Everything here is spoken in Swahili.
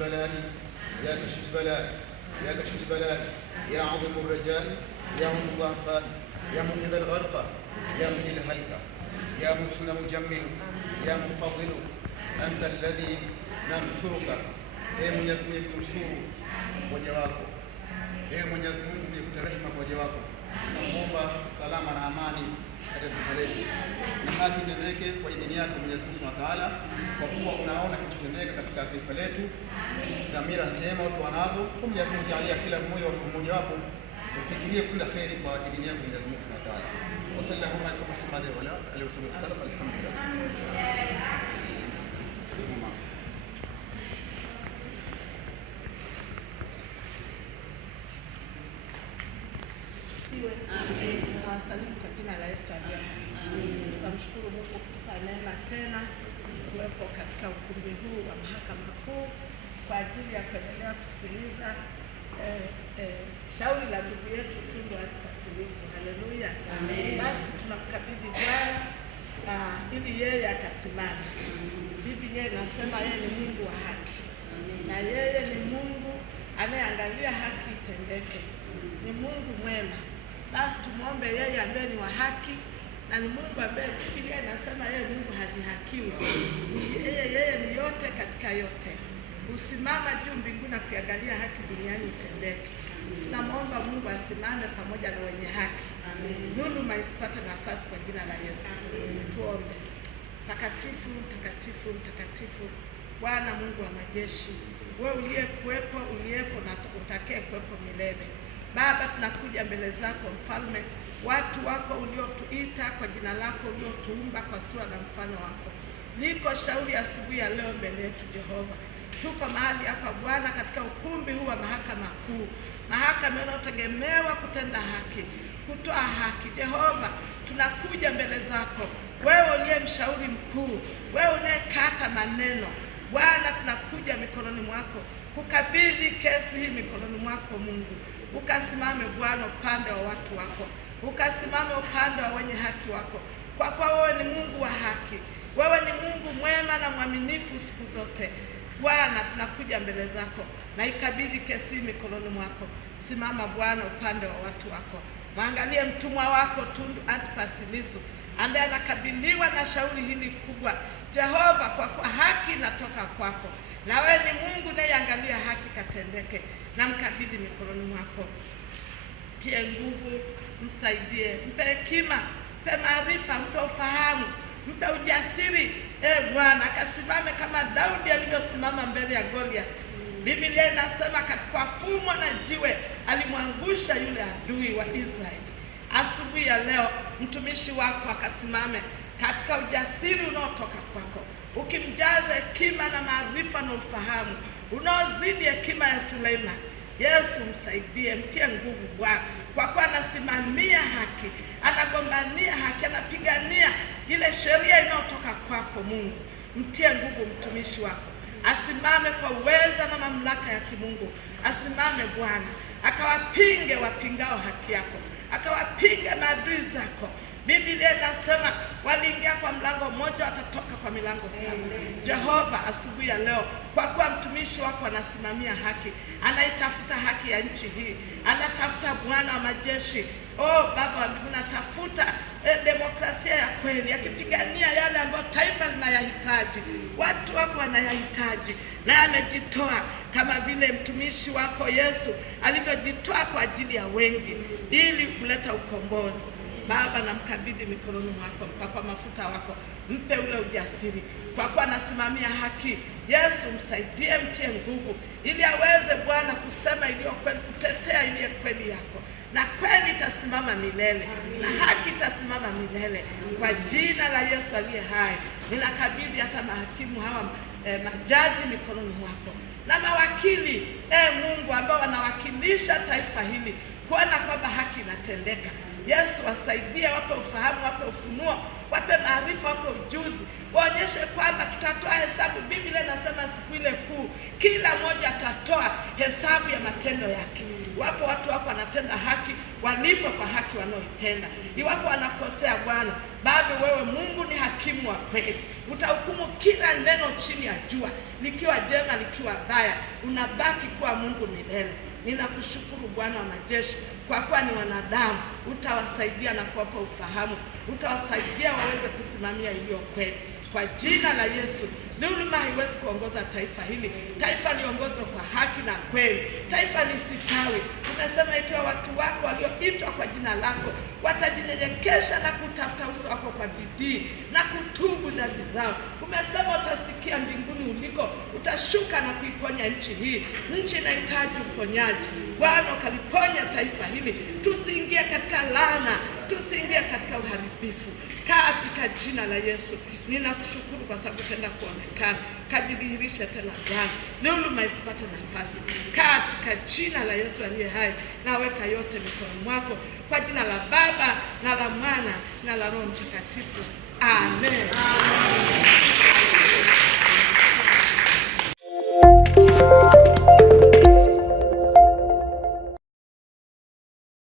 البلاء يا كشف البلاء يا كشف البلاء يا عظيم الرجاء يا هم الضعفاء يا منقذ الغرقى يا منقذ الهلكى يا محسن مجمل يا مفضل أنت الذي ننصرك. Mwenyezi Mungu kunusuru waja wako. Mwenyezi Mungu mlikuta rehema kwa waja wako. Tunamuomba salama na amani katika taifa letu, na haki itendeke kwa idhini yako Mwenyezi Mungu Subhanahu wa Ta'ala, kwa kuwa unaona kinachotendeka katika taifa letu. Dhamira njema watu wanazo, Mwenyezi Mungu jalia kila mmoja wapo ufikirie kila kheri kwa idhini yako Mwenyezi Mungu Subhanahu wa Ta'ala. Wa sallallahu ala Muhammad wa ala alihi wasallam. Alhamdulillah. Tunawasalimu kwa jina la Yesu aliye hai. Tunamshukuru Mungu kutupa neema tena kuwepo katika ukumbi huu wa Mahakama Kuu kwa ajili ya kuendelea kusikiliza shauri la ndugu yetu Tundu Antipas Lissu. Haleluya. Basi tunamkabidhi Bwana ili yeye akasimame. Biblia inasema yeye ni Mungu wa haki, na yeye ni Mungu anayeangalia haki itendeke. Ni Mungu mwema. Basi tumuombe yeye ambaye ni wa haki, na ni Mungu ambaye Biblia inasema yeye Mungu hadhihakiwi. Yeye ni yote katika yote. Usimama juu mbinguni na kuangalia haki duniani itendeke. Tunamuomba Mungu asimame pamoja na wenye haki. Dhuluma isipate nafasi kwa jina la Yesu. Tuombe. Mtakatifu, mtakatifu, mtakatifu, Bwana Mungu wa majeshi, wewe uliyekuwepo, uliyepo na utakaye kuwepo milele. Baba, tunakuja mbele zako Mfalme, watu wako uliotuita kwa jina lako, uliotuumba kwa sura na mfano wako. Liko shauri asubuhi ya leo mbele yetu Jehova. Tuko mahali hapa Bwana katika ukumbi huu wa Mahakama Kuu, mahakama inayotegemewa kutenda haki, kutoa haki. Jehova, tunakuja mbele zako, wewe uliye mshauri mkuu, wewe unayekata maneno. Bwana, tunakuja mikononi mwako, kukabidhi kesi hii mikononi mwako Mungu. Ukasimame Bwana upande wa watu wako, ukasimame upande wa wenye haki wako, kwa kuwa wewe ni Mungu wa haki, wewe ni Mungu mwema na mwaminifu siku zote. Bwana, tunakuja mbele zako na ikabidhi kesi mikononi mwako. Simama Bwana upande wa watu wako, mwangalie mtumwa wako Tundu Antipas Lissu ambaye anakabiliwa na shauri hili kubwa. Jehova, kwa kuwa haki inatoka kwako, na wewe ni Mungu unayeangalia haki katendeke, na mkabidhi mikononi mwako. Tie nguvu, msaidie, mpe hekima, mpe maarifa, mpe ufahamu, mpe ujasiri. Bwana, akasimame kama Daudi alivyosimama mbele ya Goliath. Biblia inasema katika fumo na jiwe alimwangusha yule adui wa Israeli. Asubuhi ya leo mtumishi wako akasimame katika ujasiri unaotoka kwako, ukimjaza hekima na maarifa na ufahamu unaozidi hekima ya Suleiman. Yesu, msaidie, mtie nguvu Bwana, kwa kuwa anasimamia haki, anagombania haki, anapigania ile sheria inayotoka kwako Mungu. Mtie nguvu mtumishi wako, asimame kwa uweza na mamlaka ya kimungu. Asimame Bwana, akawapinge wapingao haki yako, akawapinge maadui zako. Biblia inasema waliingia kwa mlango mmoja, watatoka kwa milango saba. Jehova, asubuhi ya leo, kwa kuwa mtumishi wako anasimamia haki, anaitafuta haki ya nchi hii, anatafuta Bwana wa majeshi, Baba wa mbinguni, anatafuta demokrasia ya kweli, akipigania yale ambayo taifa linayahitaji, watu wako wanayahitaji, na amejitoa kama vile mtumishi wako Yesu alivyojitoa kwa ajili ya wengi ili kuleta ukombozi. Baba, namkabidhi mikononi mwako, mpaka mafuta wako, mpe ule ujasiri, kwa kuwa anasimamia haki. Yesu, msaidie, mtie nguvu, ili aweze Bwana kusema iliyo kweli, kutetea iliyo kweli yako, na kweli itasimama milele, na haki itasimama milele. Kwa jina la Yesu aliye hai, ninakabidhi hata mahakimu hawa, majaji mikononi mwako, na mawakili Mungu ambao wanawakilisha taifa hili, kuona kwamba haki inatendeka. Yesu, wasaidie, wape ufahamu, wape ufunuo, wape maarifa, wape ujuzi, waonyeshe kwamba tutatoa hesabu. Biblia inasema siku ile kuu kila mmoja atatoa hesabu ya matendo yake. Iwapo watu wako wanatenda haki, walipwe kwa haki wanaoitenda. Iwapo wanakosea, Bwana, bado wewe Mungu ni hakimu wa kweli. Utahukumu kila neno chini ya jua, likiwa jema, likiwa baya. Unabaki kuwa Mungu milele. Ninakushukuru Bwana wa majeshi, kwa kuwa ni wanadamu. Utawasaidia na kuwapa ufahamu, utawasaidia waweze kusimamia iliyo kweli. Kwa jina la Yesu, dhuluma haiwezi kuongoza taifa hili. Taifa liongozwe kwa haki na kweli, taifa lisitawi. Umesema ikiwa watu wako walioitwa kwa jina lako watajinyenyekesha na kutafuta uso wako kwa bidii na kutubu dhambi zao, umesema utasikia mbinguni uliko, utashuka na kuiponya nchi hii. Nchi inahitaji uponyaji. Bwana, ukaliponya taifa hili, tusiingie katika laana, tusiingie katika uharibifu, katika jina la Yesu. Ninakushukuru kwa sababu tenda kuonekana, kajidhihirisha tena Bwana, dhuluma isipate nafasi, katika jina la Yesu aliye hai. Naweka yote mikononi mwako, kwa jina la Baba na la Mwana na la Roho Mtakatifu. Amen.